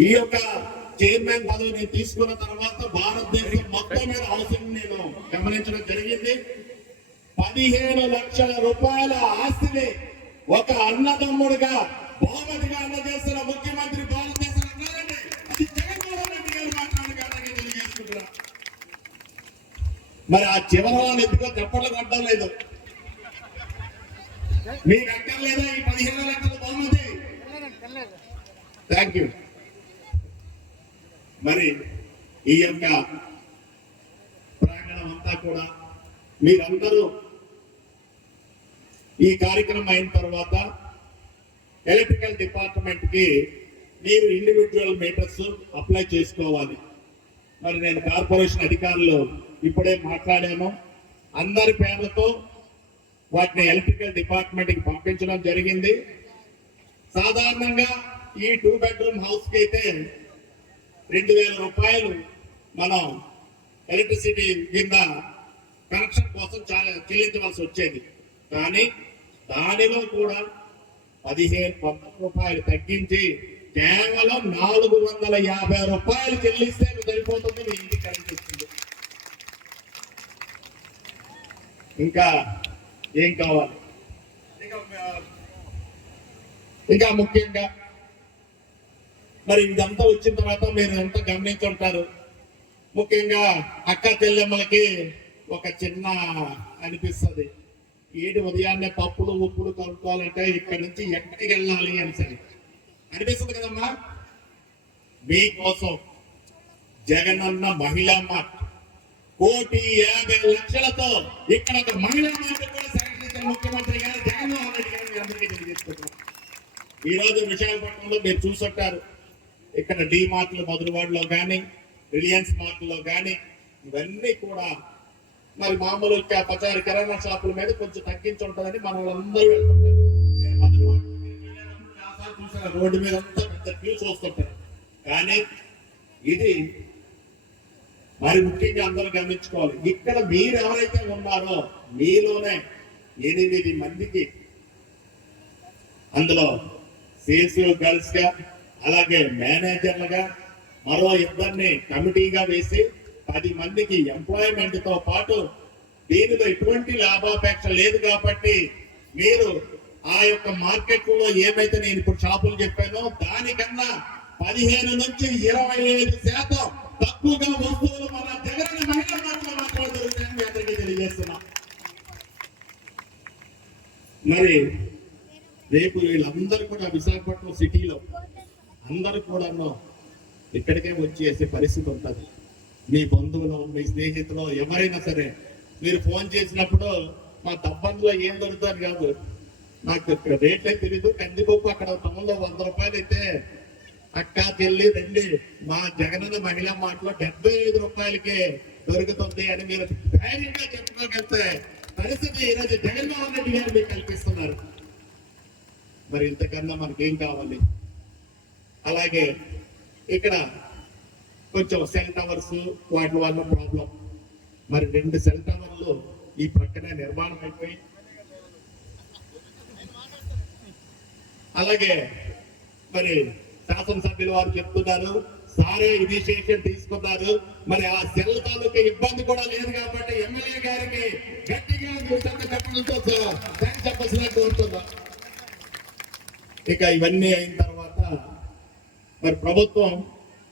ఈ యొక్క చైర్మన్ పదవిని తీసుకున్న తర్వాత భారతదేశం మొత్తం మీద హౌసింగ్ నేను గమనించడం జరిగింది. 15 లక్షల రూపాయల ఆస్తిని ఒక అన్నదమ్ముడుగా బహుమతిగా అందజేస్తున్న ముఖ్యమంత్రి భారతదేశం అన్నారండి. అది జగన్మోహన్ రెడ్డి గారు మాట్లాడగానే తెలియజేసుకుంటున్నా. మరి ఆ చివరి వాళ్ళు ఎందుకో చెప్పట్లు కొట్టడం లేదు. మీకు అక్కర్లేదా ఈ 15 లక్షల బహుమతి? Thank you. మరి ఈ యొక్క ప్రాంగణం అంతా కూడా మీరందరూ ఈ కార్యక్రమం అయిన తర్వాత ఎలక్ట్రికల్ డిపార్ట్మెంట్ కి మీరు ఇండివిజువల్ మీటర్స్ అప్లై చేసుకోవాలి. మరి నేను కార్పొరేషన్ అధికారులు ఇప్పుడే మాట్లాడాను. అందరి పేర్లతో వాటిని ఎలక్ట్రికల్ డిపార్ట్మెంట్ కి పంపించడం జరిగింది. సాధారణంగా ఈ 2 బెడ్రూమ్ హౌస్ కి అయితే 2000 రూపాయలు మనం ఎలక్ట్రిసిటీ కింద కనెక్షన్ కోసం చెల్లించవలసి వచ్చేది. కానీ దానిలో కూడా 15-19 రూపాయలు తగ్గించి కేవలం 450 రూపాయలు చెల్లిస్తే సరిపోతుంది. మీ ఇంటికి కనిపిస్తుంది. ఇంకా ఏం కావాలి? ఇంకా ముఖ్యంగా మరి ఇదంతా వచ్చిన తర్వాత మీరు ఎంత గమనించుంటారు. ముఖ్యంగా అక్క చెల్లెమ్మలకి ఒక చిన్న అనిపిస్తుంది, ఏడు ఉదయాన్నే పప్పులు ఉప్పులు కలుపుకోవాలంటే ఇక్కడి నుంచి ఎక్కడికి వెళ్ళాలి అని సరే అనిపిస్తుంది కదమ్మా. మీకోసం జగనన్న మహిళా మార్ట్ 1,50,00,000తో ఇక్కడ ఒక మహిళా మార్ట్ కూడా శాంక్షన్ ముఖ్యమంత్రి గారు జగన్మోహన్ రెడ్డి గారు అందరికీ తెలియజేసుకుంటున్నారు. ఈ రోజు విశాఖపట్నంలో మీరు చూసుంటారు, ఇక్కడ డి మార్ట్లు మధురవాడలో కానీ రిలయన్స్ మార్ట్లో కానీ ఇవన్నీ కూడా మరి మామూలు పచారి కిరాణా షాపుల మీద కొంచెం తగ్గించి ఉంటుందని మన వాళ్ళందరూ వెళ్తుంటారు. చూసారు రోడ్డు మీద అంతా పెద్ద క్యూ చూస్తుంటారు. కానీ ఇది మరి ముఖ్యంగా అందరూ గమనించుకోవాలి. ఇక్కడ మీరు ఎవరైతే ఉన్నారో మీలోనే 8 మందికి అందులో సేల్స్ గర్ల్స్ గా అలాగే మేనేజర్లుగా మరో 2 కమిటీగా వేసి 10 మందికి ఎంప్లాయ్మెంట్ తో పాటు దీనిలో ఎటువంటి లాభాపేక్ష లేదు. కాబట్టి మీరు ఆ యొక్క మార్కెట్ లో ఏమైతే నేను ఇప్పుడు షాపులు చెప్పానో దానికన్నా 15 నుంచి 25% తక్కువగా వస్తువులు మన జగన్ మహిళా మార్ట్లో మాట్లాడుతున్నాయని మీ అందరికీ తెలియజేస్తున్నా. మరి రేపు వీళ్ళందరూ కూడా విశాఖపట్నం సిటీలో అందరూ కూడా ఇక్కడికే వచ్చేసే పరిస్థితి ఉంటుంది. మీ బంధువులు మీ స్నేహితులు ఎవరైనా సరే మీరు ఫోన్ చేసినప్పుడు మా తప్పందులో ఏం దొరుకుతారు కాదు, నాకు రేట్లే తెలీదు, కందిపప్పు అక్కడ టౌన్లో 100 రూపాయలు అయితే అక్క చెల్లి రండి మా జగనన్న మహిళా మార్ట్లో 75 రూపాయలకే దొరుకుతుంది అని మీరు ధైర్యంగా చెప్పుకోగలిగితే పరిస్థితి ఈరోజు జగన్మోహన్ రెడ్డి గారు మీకు కల్పిస్తున్నారు. మరి ఇంతకన్నా మనకేం కావాలి? అలాగే ఇక్కడ కొంచెం సెల్ టవర్స్ వాటి వల్ల ప్రాబ్లం. మరి 2 సెల్ టవర్లు ఈ ప్రక్కనే నిర్మాణం అయిపోయి అలాగే మరి శాసనసభ్యులు వారు చెప్తున్నారు, సారే ఇనిషియేషన్ తీసుకున్నారు. మరి ఆ సెల్ తాలూకు ఇబ్బంది కూడా లేదు కాబట్టి ఎమ్మెల్యే గారికి గట్టిగా చెప్పడంతో చెప్పాల్సిన కోరుతున్నా. ఇక ఇవన్నీ అయిన తర్వాత మరి ప్రభుత్వం